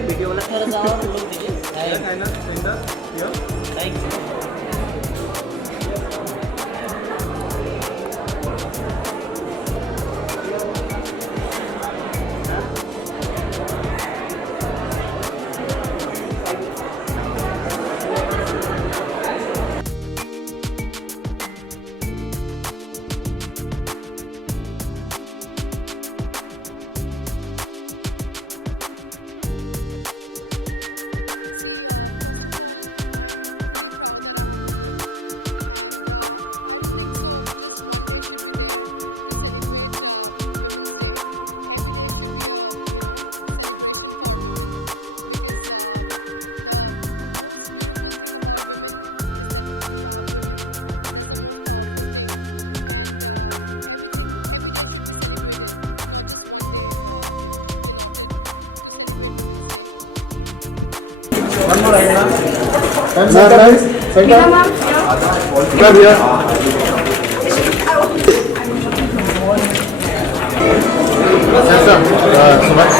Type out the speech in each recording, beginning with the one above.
video. Yeah, kind of center here. Thank you. See, first of all, I'm pretty proud that I'm a woman, and I don't think so. Just one day should be there to celebrate Women's Day. Every day should be a celebration for women, because the most beautiful thing about women is that we are women. That's the most powerful thing, and every day should be celebrated. Not just one day, should be allotted to celebrate Women's Day. One more line, ma'am. Center, please. Center. Come here.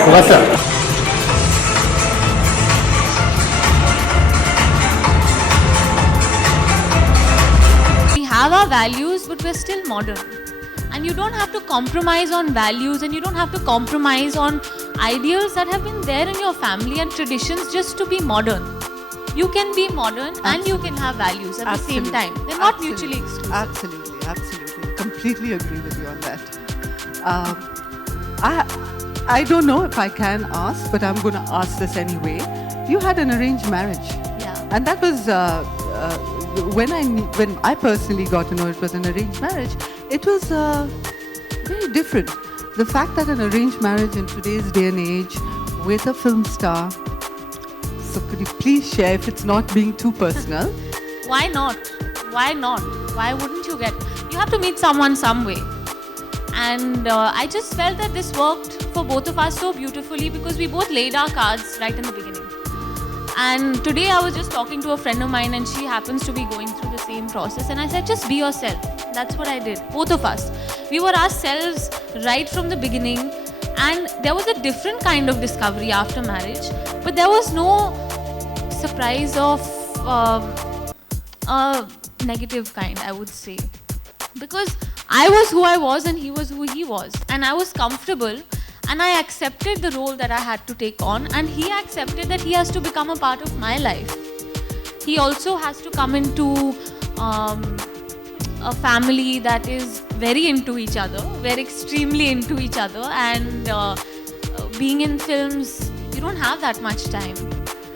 Subhasha. We have our values, but we're still modern. And you don't have to compromise on values, and you don't have to compromise on ideals that have been there in your family and traditions just to be modern. You can be modern and you can have values at the same time. They're not mutually exclusive. Absolutely. Completely agree with you on that. I don't know if I can ask, but I'm going to ask this anyway. You had an arranged marriage. Yeah. And that was when I personally got to know it was an arranged marriage. It was very different. The fact that an arranged marriage in today's day and age with a film star. So could you please share, if it's not being too personal? Why not? Why not? Why wouldn't you get? You have to meet someone some way. And I just felt that this worked for both of us so beautifully because we both laid our cards right in the beginning. And today I was just talking to a friend of mine, and she happens to be going through the same process. And I said, just be yourself. That's what I did. Both of us. We were ourselves right from the beginning. And there was a different kind of discovery after marriage. But there was no surprise of a negative kind, I would say. Because I was who I was and he was who he was. And I was comfortable. And I accepted the role that I had to take on, and he accepted that he has to become a part of my life. He also has to come into a family that is very into each other. We're extremely into each other, and being in films, you don't have that much time.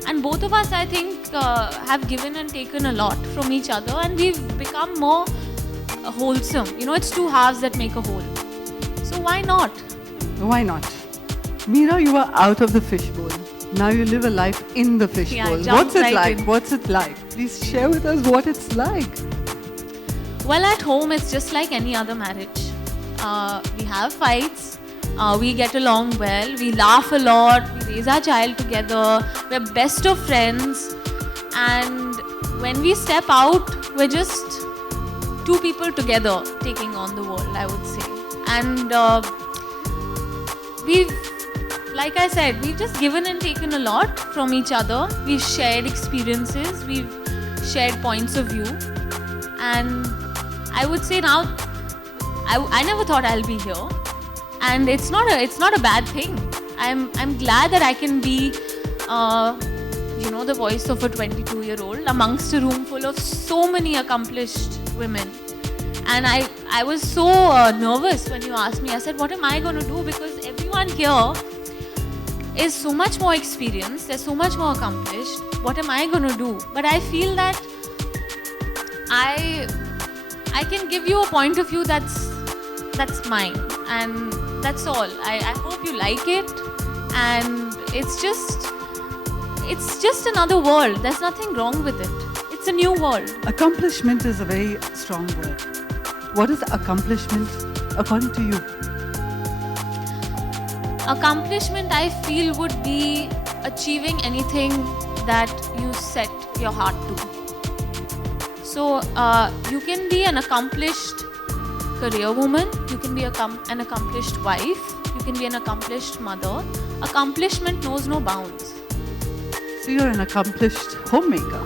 And both of us, I think, have given and taken a lot from each other, and we've become more wholesome. It's two halves that make a whole. So why not? Why not? Meera, you are out of the fishbowl. Now you live a life in the fishbowl. What's it like? What's it like? Please share with us what it's like. Well, at home, it's just like any other marriage. We have fights. We get along well. We laugh a lot. We raise our child together. We're best of friends. And when we step out, we're just two people together taking on the world, I would say. And like I said, we've just given and taken a lot from each other. We've shared experiences. We've shared points of view. And I would say now, I never thought I'll be here. And it's not a bad thing. I'm glad that I can be, the voice of a 22-year-old amongst a room full of so many accomplished women. And I was so nervous when you asked me. I said, what am I going to do? Because everyone here is so much more experienced. They're so much more accomplished. What am I going to do? But I feel that I can give you a point of view that's mine. And that's all. I hope you like it. And it's just another world. There's nothing wrong with it. It's a new world. Accomplishment is a very strong word. What is accomplishment according to you? Accomplishment, I feel, would be achieving anything that you set your heart to. So you can be an accomplished career woman, you can be an accomplished wife, you can be an accomplished mother. Accomplishment knows no bounds. So you're an accomplished homemaker.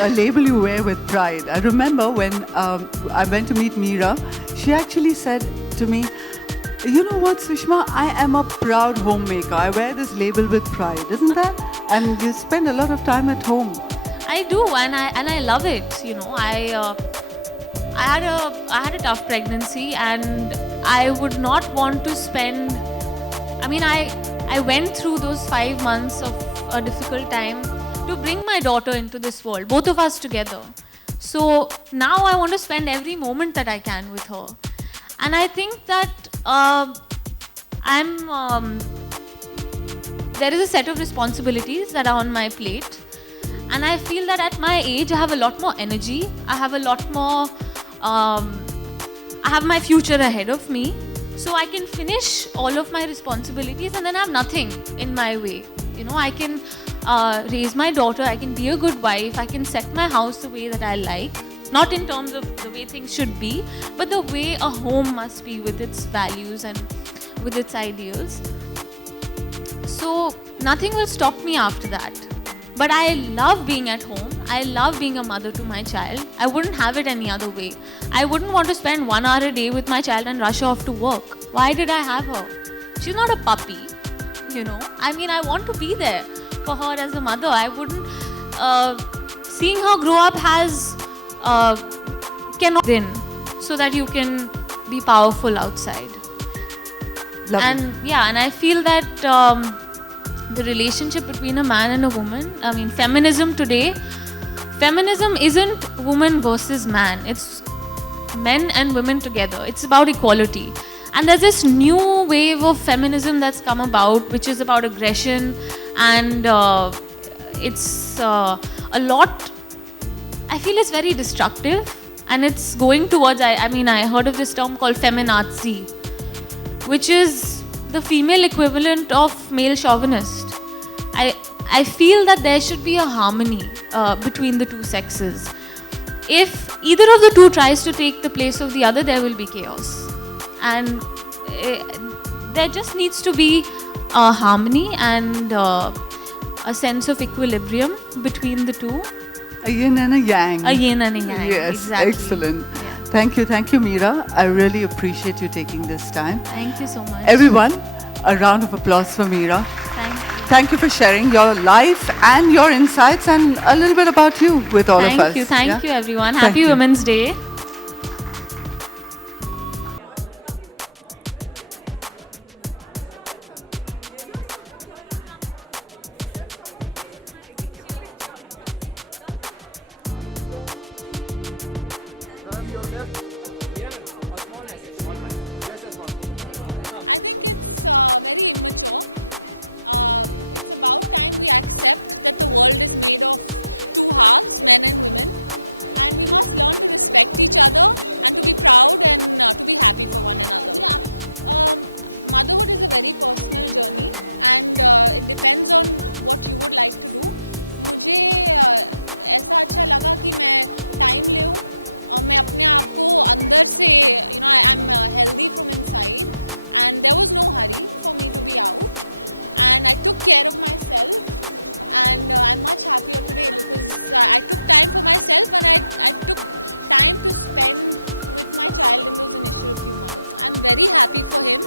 A label you wear with pride. I remember when I went to meet Meera, she actually said to me, "You know what, Sushma, I am a proud homemaker. I wear this label with pride." Isn't that? And you spend a lot of time at home. I do, and I love it. You know, I had a tough pregnancy, and I would not want to spend. I mean, I went through those 5 months of a difficult time to bring my daughter into this world, both of us together. So now I want to spend every moment that I can with her, and I think that there is a set of responsibilities that are on my plate. And I feel that at my age, I have a lot more energy. I have a lot more, I have my future ahead of me. So I can finish all of my responsibilities and then I have nothing in my way. You know, I can raise my daughter, I can be a good wife, I can set my house the way that I like. Not in terms of the way things should be, but the way a home must be with its values and with its ideals. So nothing will stop me after that. But I love being at home. I love being a mother to my child. I wouldn't have it any other way. I wouldn't want to spend 1 hour a day with my child and rush off to work. Why did I have her? She's not a puppy, you know. I mean, I want to be there for her as a mother. I wouldn't... seeing her grow up cannot win so that you can be powerful outside. Lovely. And I feel that the relationship between a man and a woman, I mean, feminism today, feminism isn't woman versus man. It's men and women together. It's about equality. And there's this new wave of feminism that's come about, which is about aggression, and it's a lot, I feel it's very destructive, and it's going towards, I mean, I heard of this term called feminazi, which is the female equivalent of male chauvinist. I feel that there should be a harmony between the two sexes. If either of the two tries to take the place of the other, there will be chaos. And there just needs to be a harmony and a sense of equilibrium between the two. A yin and a yang. A yin and a yang. Yes, exactly. excellent. Yeah. Thank you, Meera. I really appreciate you taking this time. Thank you so much. Everyone, a round of applause for Meera. Thank you. Thank you for sharing your life and your insights and a little bit about you with all of us. Thank you everyone. Thank Happy you. Women's Day. I think it's very immature. It's about time we accept that the world is made of two halves, men and women, and we must learn to respect each other and to be proud and to be happy for one another. Motherhood is a very personal journey, and it depends on what you would like to do. मुझे ऐसा अच्छा लगा कि मैं time ले लूँ और मैं अपने आप को अंदर से, you know, I am healthy from inside, and there was no hurry for me to be out, and I took care of myself, and I'm much happier today because I took time for myself, and I took time to spend with my child in those initial few months. I'm very happy for him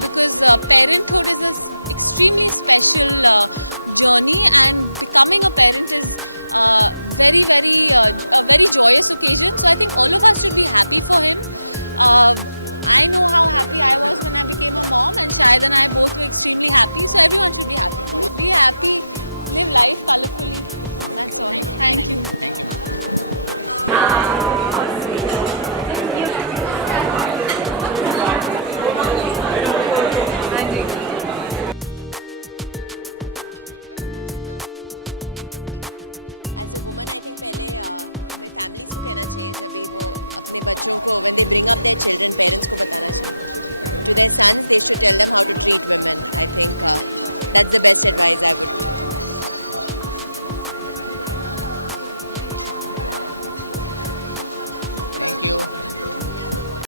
because parenthood is an extremely special journey, and becoming a parent is a very joyous occasion. So I think all of us should be happy for him. I know how happy I was when I became a mom, and Shahid and I both were extremely happy. So everyone should be happy for him. Be happy, live life colorfully. That's all. Thank you. Thank you. As a woman, I think पहले हमें families को कहना चाहिए जब भी वो अपने बच्चों को when they bring up their children, parents को बताना चाहिए. To their sons, they should tell them how to treat women. I think that's the best advice I would give. Thank you.